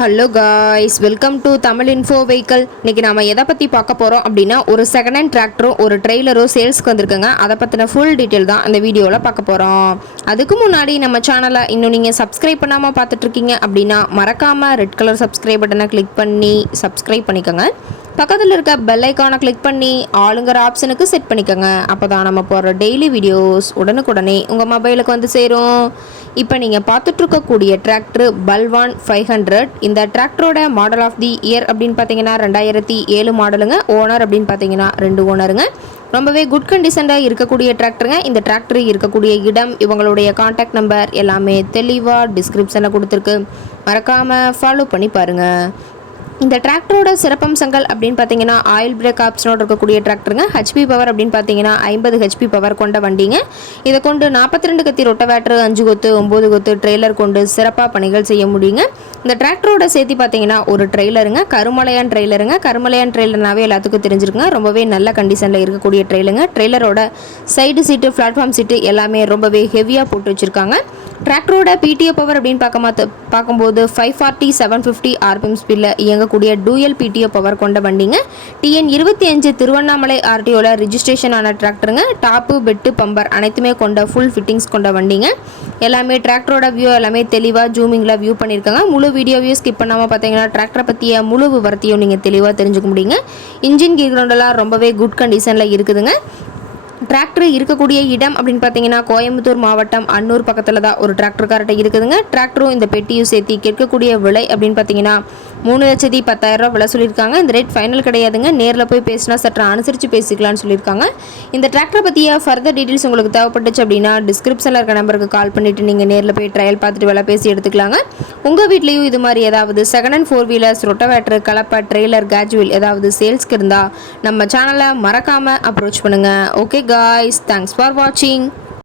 Hello guys, welcome to Tamil info vehicle. இன்றைக்கி நாம் எதை பற்றி பார்க்க போகிறோம் அப்படின்னா, ஒரு செகண்ட் ஹேண்ட் டிராக்டரும் ஒரு ட்ரெய்லரும் சேல்ஸ்க்கு வந்திருக்குங்க. அதை பற்றின ஃபுல் டீட்டெயில் தான் இந்த வீடியோவில் பார்க்க போகிறோம். அதுக்கு முன்னாடி நம்ம சேனலை இன்னும் நீங்கள் சப்ஸ்கிரைப் பண்ணாமல் பார்த்துட்ருக்கீங்க அப்படின்னா மறக்காமல் ரெட் கலர் சப்ஸ்கிரைப் பட்டனை கிளிக் பண்ணி சப்ஸ்கிரைப் பண்ணிக்கோங்க. பக்கத்தில் இருக்க பெல் ஐக்கானை கிளிக் பண்ணி ஆளுங்கிற ஆப்ஷனுக்கு செட் பண்ணிக்கோங்க. அப்போ தான் நம்ம போடுற டெய்லி வீடியோஸ் உடனுக்குடனே உங்கள் மொபைலுக்கு வந்து சேரும். இப்போ நீங்கள் பார்த்துட்ருக்கக்கூடிய டிராக்டர் பல்வான் 500. இந்த டிராக்டரோட மாடல் ஆஃப் தி இயர் அப்படின்னு பார்த்தீங்கன்னா 2007 மாடலுங்க. ஓனர் அப்படின்னு பார்த்தீங்கன்னா 2 ஓனருங்க. ரொம்பவே குட் கண்டிஷனில் இருக்கக்கூடிய டிராக்டருங்க. இந்த டிராக்டர் இருக்கக்கூடிய இடம், இவங்களுடைய கான்டாக்ட் நம்பர் எல்லாமே தெளிவாக டிஸ்கிரிப்ஷனில் கொடுத்துருக்கு. மறக்காமல் ஃபாலோ பண்ணி பாருங்கள். இந்த டிராக்டரோட சிறப்பம்சங்கள் அப்படின்னு பார்த்தீங்கன்னா, ஆயில் பிரேக் ஆப்ஷனோட இருக்கக்கூடிய டிராக்டருங்க. ஹெச்பி பவர் அப்படின்னு பார்த்தீங்கன்னா 50 ஹெச்பி பவர் கொண்ட வண்டிங்க. இதை கொண்டு 42 கத்தி ரொட்டவேட்டர், 5 கொத்து 9 கொத்து ட்ரெய்லர் கொண்டு சிறப்பாக பணிகள் செய்ய முடியுங்க. இந்த டிராக்டரோட சேர்த்து பார்த்தீங்கன்னா ஒரு ட்ரெய்லருங்க, கருமலையான் ட்ரெய்லருங்க. கருமலையான் ட்ரெய்லர்னாவே எல்லாத்துக்கும் தெரிஞ்சிருக்குங்க. ரொம்பவே நல்ல கண்டிஷனில் இருக்கக்கூடிய ட்ரெயிலுங்க. ட்ரெய்லரோட சைடு சீட்டு, பிளாட்ஃபார்ம் சீட்டு எல்லாமே ரொம்பவே ஹெவியாக போட்டு வச்சுருக்காங்க. டிராக்டரோட பிடிஓ பவர் அப்படின்னு பார்க்கும்போது 540 750 ஆர்பிஎம் ஸ்பீடில் இயங்கக்கூடிய டூயல் பிடிஓ பவர் கொண்ட வண்டிங்க. டிஎன் 25 திருவண்ணாமலை ஆர்டிஓவில் ரிஜிஸ்ட்ரேஷன் ஆன டிராக்டருங்க. டாப்பு, பெட்டு, பம்பர் அனைத்துமே கொண்ட ஃபுல் ஃபிட்டிங்ஸ் கொண்ட வண்டிங்க. எல்லாமே டிராக்டரோட வியூ எல்லாமே தெளிவாக ஜூமிங்கில் வியூ பண்ணியிருக்காங்க. முழு வீடியோவையும் ஸ்கிப் பண்ணாமல் பார்த்தீங்கன்னா டிராக்டரை பற்றிய முழு விவரத்தையும் நீங்கள் தெளிவாக தெரிஞ்சுக்க முடியுங்க. இன்ஜின் கீர்கிரவுண்டெல்லாம் ரொம்பவே குட் கண்டிஷனில் இருக்குதுங்க. டிராக்டர் இருக்கக்கூடிய இடம் அப்படின்னு பார்த்தீங்கன்னா, கோயம்புத்தூர் மாவட்டம் அன்னூர் பக்கத்தில் தான் ஒரு டிராக்டர் கார்ட்ட இருக்குதுங்க. டிராக்டரும் இந்த பெட்டியும் சேர்த்து கேட்கக்கூடிய விலை அப்படின்னு பார்த்தீங்கன்னா 3,10,000 விலை சொல்லியிருக்காங்க. இந்த ரேட் ஃபைனல் கிடையாதுங்க. நேரில் போய் பேசினா சற்று அனுசரித்து பேசிக்கலாம்னு சொல்லியிருக்காங்க. இந்த டிராக்டரை பற்றிய ஃபர்தர் டீட்டெயில்ஸ் உங்களுக்கு தேவைப்பட்டுச்சு அப்படின்னா டிஸ்கிரிப்ஷனில் இருக்க நம்பருக்கு கால் பண்ணிவிட்டு நீங்கள் நேரில் போய் ட்ரையல் பார்த்துட்டு விலை பேசி எடுத்துக்கலாங்க. உங்கள் வீட்லேயும் இது மாதிரி ஏதாவது செகண்ட் ஹேண்ட் 4 வீலர்ஸ், ரொட்டவேட்டர், கலப்பை, ட்ரெய்லர், கேஜுவல் ஏதாவது சேல்ஸ்க்கு இருந்தால் நம்ம சேனலை மறக்காமல் அப்ரோச் பண்ணுங்கள். Okay guys, thanks for watching.